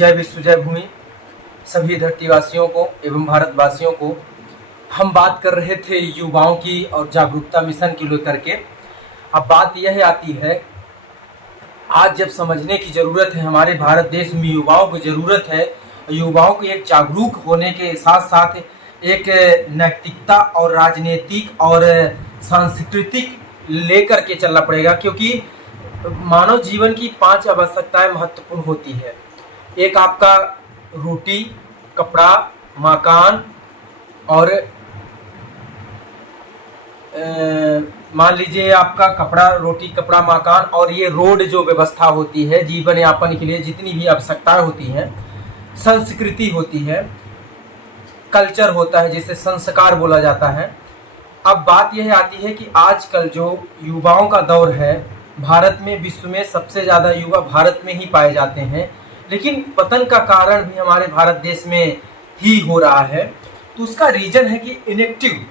जय विश्व जय भूमि सभी धरतीवासियों को एवं भारतवासियों को। हम बात कर रहे थे युवाओं की और जागरूकता मिशन की लेकर के। अब बात यह आती है, आज जब समझने की ज़रूरत है, हमारे भारत देश में युवाओं को ज़रूरत है। युवाओं को एक जागरूक होने के साथ साथ एक नैतिकता और राजनीतिक और सांस्कृतिक लेकर के चलना पड़ेगा, क्योंकि मानव जीवन की 5 आवश्यकताएं महत्वपूर्ण होती है। एक आपका रोटी, कपड़ा, मकान और मान लीजिए आपका कपड़ा, रोटी, कपड़ा, मकान और ये रोड जो व्यवस्था होती है जीवन यापन के लिए, जितनी भी आवश्यकताएं होती हैं, संस्कृति होती है, कल्चर होता है, जिसे संस्कार बोला जाता है। अब बात यह आती है कि आजकल जो युवाओं का दौर है, भारत में विश्व में सबसे ज़्यादा युवा भारत में ही पाए जाते हैं, लेकिन पतन का कारण भी हमारे भारत देश में ही हो रहा है। तो उसका रीजन है कि इनएक्टिव,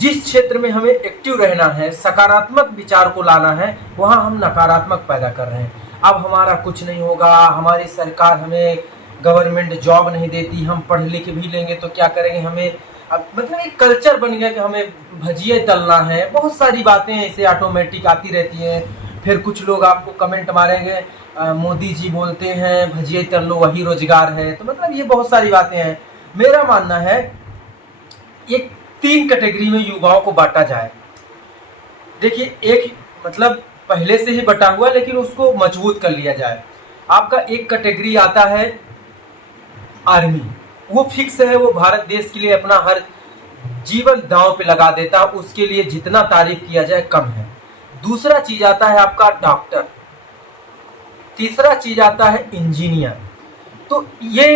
जिस क्षेत्र में हमें एक्टिव रहना है, सकारात्मक विचार को लाना है, वहाँ हम नकारात्मक पैदा कर रहे हैं। अब हमारा कुछ नहीं होगा, हमारी सरकार हमें गवर्नमेंट जॉब नहीं देती, हम पढ़ लिख भी लेंगे तो क्या करेंगे, हमें अब मतलब एक कल्चर बन गया कि हमें भजिए तलना है। बहुत सारी बातें ऐसे ऑटोमेटिक आती रहती हैं। फिर कुछ लोग आपको कमेंट मारेंगे, मोदी जी बोलते हैं भजिए तल लो वही रोजगार है। तो मतलब ये बहुत सारी बातें हैं। मेरा मानना है ये 3 कैटेगरी में युवाओं को बांटा जाए। देखिए, एक मतलब पहले से ही बटा हुआ, लेकिन उसको मजबूत कर लिया जाए। आपका एक कैटेगरी आता है आर्मी, वो फिक्स है, वो भारत देश के लिए अपना हर जीवन दांव पे लगा देता, उसके लिए जितना तारीफ किया जाए कम है। दूसरा चीज आता है आपका डॉक्टर, तीसरा चीज आता है इंजीनियर। तो ये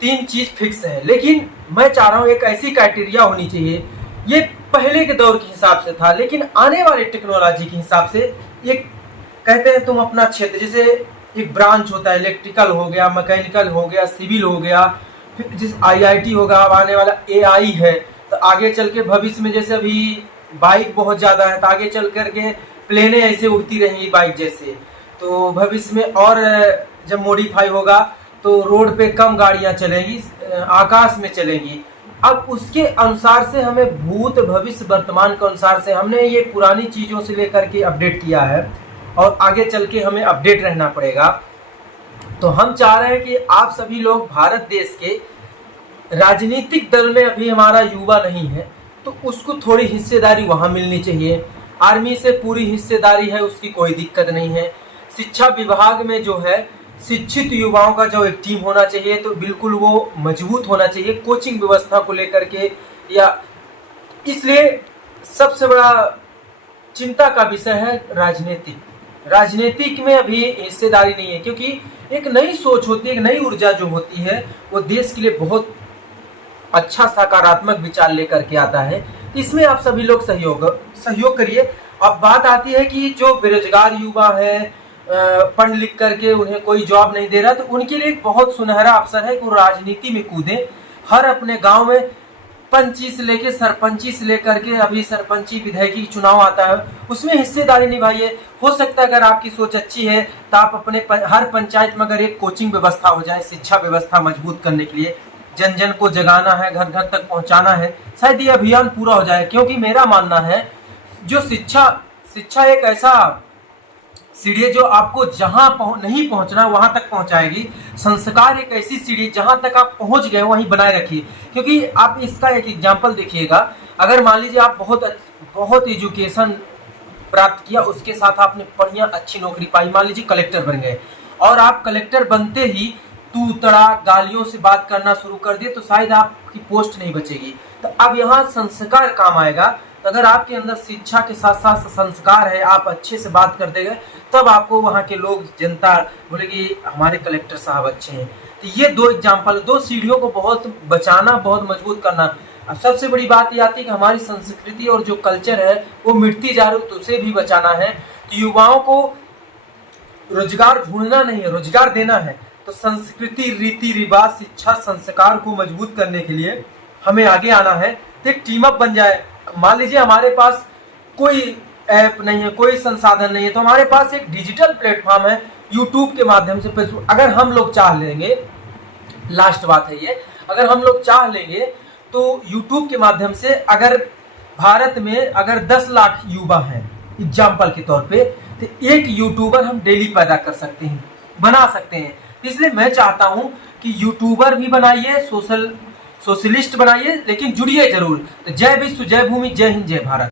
3 चीज फिक्स है, लेकिन मैं चाह रहा हूं एक ऐसी क्राइटेरिया होनी चाहिए। ये पहले के दौर के हिसाब से था, लेकिन आने वाले टेक्नोलॉजी के हिसाब से ये कहते हैं तुम अपना क्षेत्र, जैसे एक ब्रांच होता है, इलेक्ट्रिकल हो गया, मैकेनिकल हो गया, सिविल हो गया, फिर जिस IIT होगा, अब आने वाला AI है। तो आगे चल के भविष्य में जैसे अभी बाइक बहुत ज़्यादा है, तो आगे चल करके प्लेनें ऐसे उड़ती रहेंगी बाइक जैसे। तो भविष्य में और जब मॉडिफाई होगा तो रोड पे कम गाड़ियाँ चलेंगी, आकाश में चलेंगी। अब उसके अनुसार से हमें भूत भविष्य वर्तमान के अनुसार से हमने ये पुरानी चीज़ों से लेकर के अपडेट किया है, और आगे चल के हमें अपडेट रहना पड़ेगा। तो हम चाह रहे हैं कि आप सभी लोग, भारत देश के राजनीतिक दल में अभी हमारा युवा नहीं है, तो उसको थोड़ी हिस्सेदारी वहाँ मिलनी चाहिए। आर्मी से पूरी हिस्सेदारी है, उसकी कोई दिक्कत नहीं है। शिक्षा विभाग में जो है, शिक्षित युवाओं का जो एक टीम होना चाहिए, तो बिल्कुल वो मजबूत होना चाहिए कोचिंग व्यवस्था को लेकर के। या इसलिए सबसे बड़ा चिंता का विषय है राजनीतिक में अभी हिस्सेदारी नहीं है, क्योंकि एक नई सोच होती है, एक नई ऊर्जा जो होती है, वो देश के लिए बहुत अच्छा सकारात्मक विचार लेकर के आता है। इसमें आप सभी लोग सहयोग करिए। अब बात आती है कि जो बेरोजगार युवा है, पढ़ लिख करके उन्हें कोई जॉब नहीं दे रहा, तो उनके लिए एक बहुत सुनहरा अवसर है कि वो राजनीति में कूदें। हर अपने गांव में पंची से लेके सरपंची से लेकर के अभी सरपंची विधायकी चुनाव आता है, उसमें हिस्सेदारी निभाइए। हो सकता है अगर आपकी सोच अच्छी है तो आप अपने हर पंचायत में अगर एक कोचिंग व्यवस्था हो जाए, शिक्षा व्यवस्था मजबूत करने के लिए, जन जन को जगाना है, घर घर तक पहुंचाना है, शायद ये अभियान पूरा हो जाए। क्योंकि मेरा मानना है जो शिक्षा एक ऐसा सीढ़ी है जो आपको जहां नहीं पहुंचना वहां तक पहुंचाएगी। संस्कार एक ऐसी सीढ़ी जहां तक आप पहुंच गए वहीं बनाए रखिए। क्योंकि आप इसका एक एग्जांपल देखिएगा, अगर मान लीजिए आप बहुत एजुकेशन प्राप्त किया, उसके साथ आपने बढ़िया अच्छी नौकरी पाई, मान लीजिए कलेक्टर बन गए, और आप कलेक्टर बनते ही तू तड़ा गालियों से बात करना शुरू कर दिए, तो शायद आपकी पोस्ट नहीं बचेगी। तो अब यहाँ संस्कार काम आएगा। अगर आपके अंदर शिक्षा के साथ साथ संस्कार है, आप अच्छे से बात कर देंगे, तब आपको वहाँ के लोग, जनता बोलेगी हमारे कलेक्टर साहब अच्छे हैं। तो ये 2 एग्जाम्पल, 2 सीढ़ियों को बहुत बचाना, बहुत मजबूत करना। अब सबसे बड़ी बात ये आती है कि हमारी संस्कृति और जो कल्चर है वो मिटती जा रही है, तो उसे भी बचाना है। तो युवाओं को रोजगार ढूंढना नहीं है, रोजगार देना है। तो संस्कृति, रीति रिवाज, शिक्षा, संस्कार को मजबूत करने के लिए हमें आगे आना है। तो एक टीम अप बन जाए। मान लीजिए हमारे पास कोई ऐप नहीं है, कोई संसाधन नहीं है, तो हमारे पास एक डिजिटल प्लेटफॉर्म है, यूट्यूब के माध्यम से, फेसबुक, अगर हम लोग चाह लेंगे, लास्ट बात है ये, अगर हम लोग चाह लेंगे तो यूट्यूब के माध्यम से अगर भारत में अगर 10 लाख युवा हैं एग्जाम्पल के तौर पे, तो एक यूट्यूबर हम डेली पैदा कर सकते हैं, बना सकते हैं। इसलिए मैं चाहता हूं कि यूट्यूबर भी बनाइए, सोशलिस्ट बनाइए, लेकिन जुड़िए जरूर। तो जय विश्व, जय भूमि, जय हिंद, जय भारत।